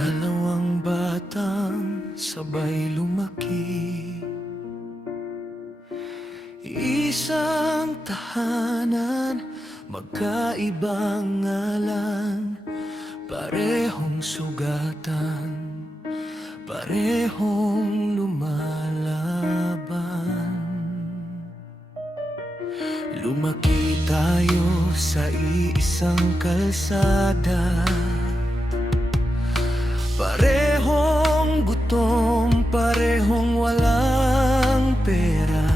Dalawang batang sabay lumaki, isang tahanan, magkaibang ngalan, parehong sugatan, parehong lumalaban. Lumaki tayo sa iisang kalsada, parehong gutom, parehong walang pera.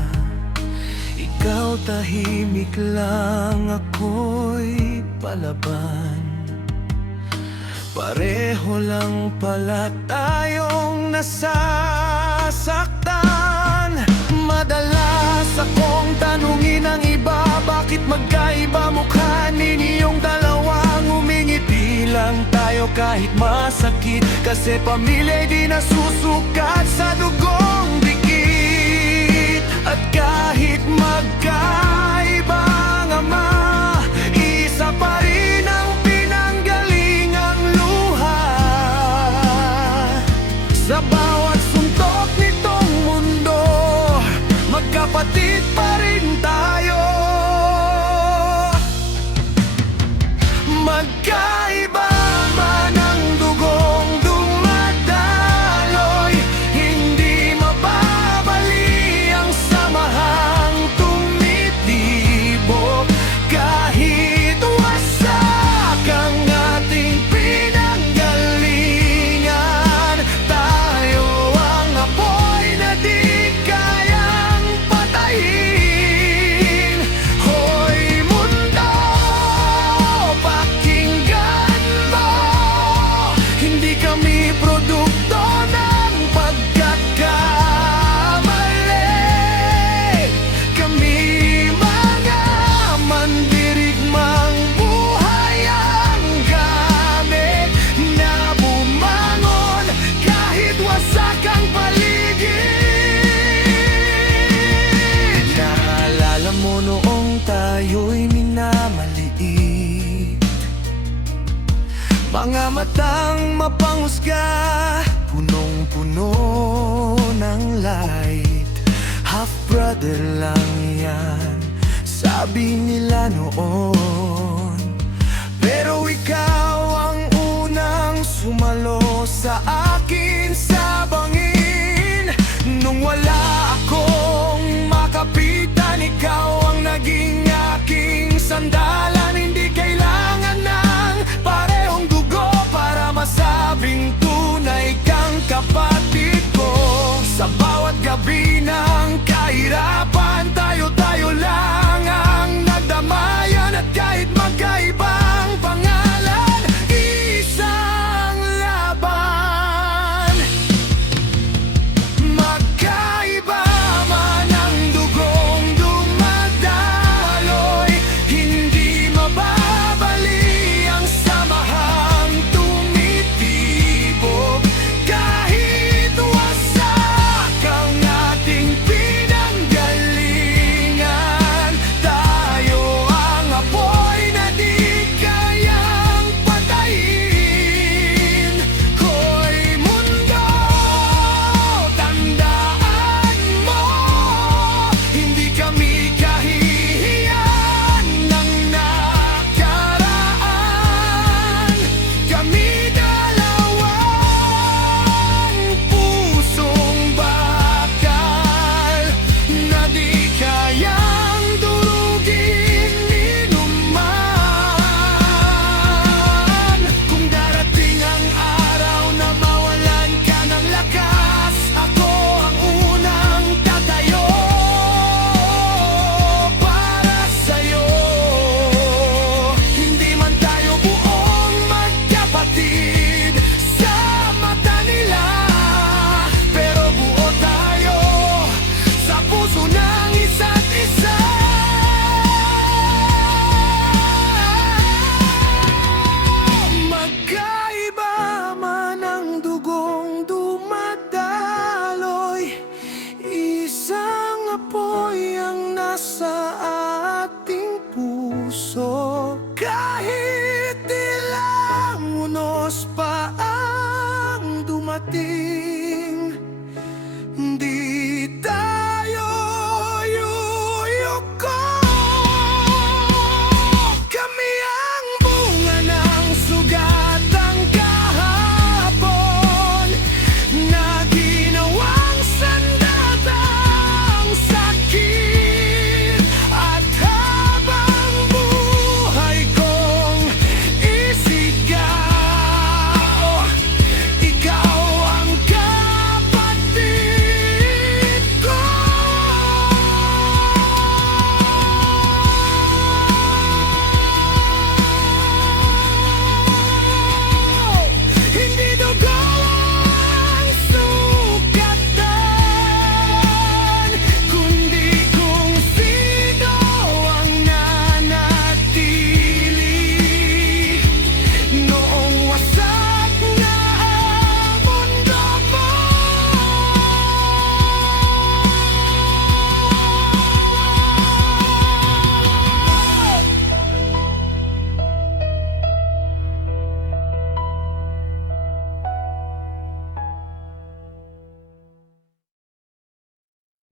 Ikaw tahimik lang, ako'y palaban. Pareho lang pala tayong nasasaktan. Madalas akong tanungin ang iba, bakit magkaiba mukha ninyong dalawang umingiti lang tayo kahit masakit. Kasi pamilya'y di nasusukat sa dugong dikit. At kahit magkaibang ama, isa pa rin ang pinanggalingang luha. Sa bawat suntok nitong mundo, magkapatid pa rin tayo. Magkaiba man ang dugong dumadaloy, hindi mababali ang samahang tumitibok. Kahit wasak ang ating pinanggalingan, tayo ang apoy na di kayang patayin. Hoy mundo, pakinggan mo, hindi kami produkto ng pagkakamali. Kami mga mandirigmang buhay ang gamit na bumangon kahit wasak ang paligid. Naalala mo noong tayo'y minamaliit, mga matang mapanghusga, punong-puno ng light. Half brother lang yan, sabi nila noon. Pero ikaw ang unang sumalo sa akin sa bangin, nung wala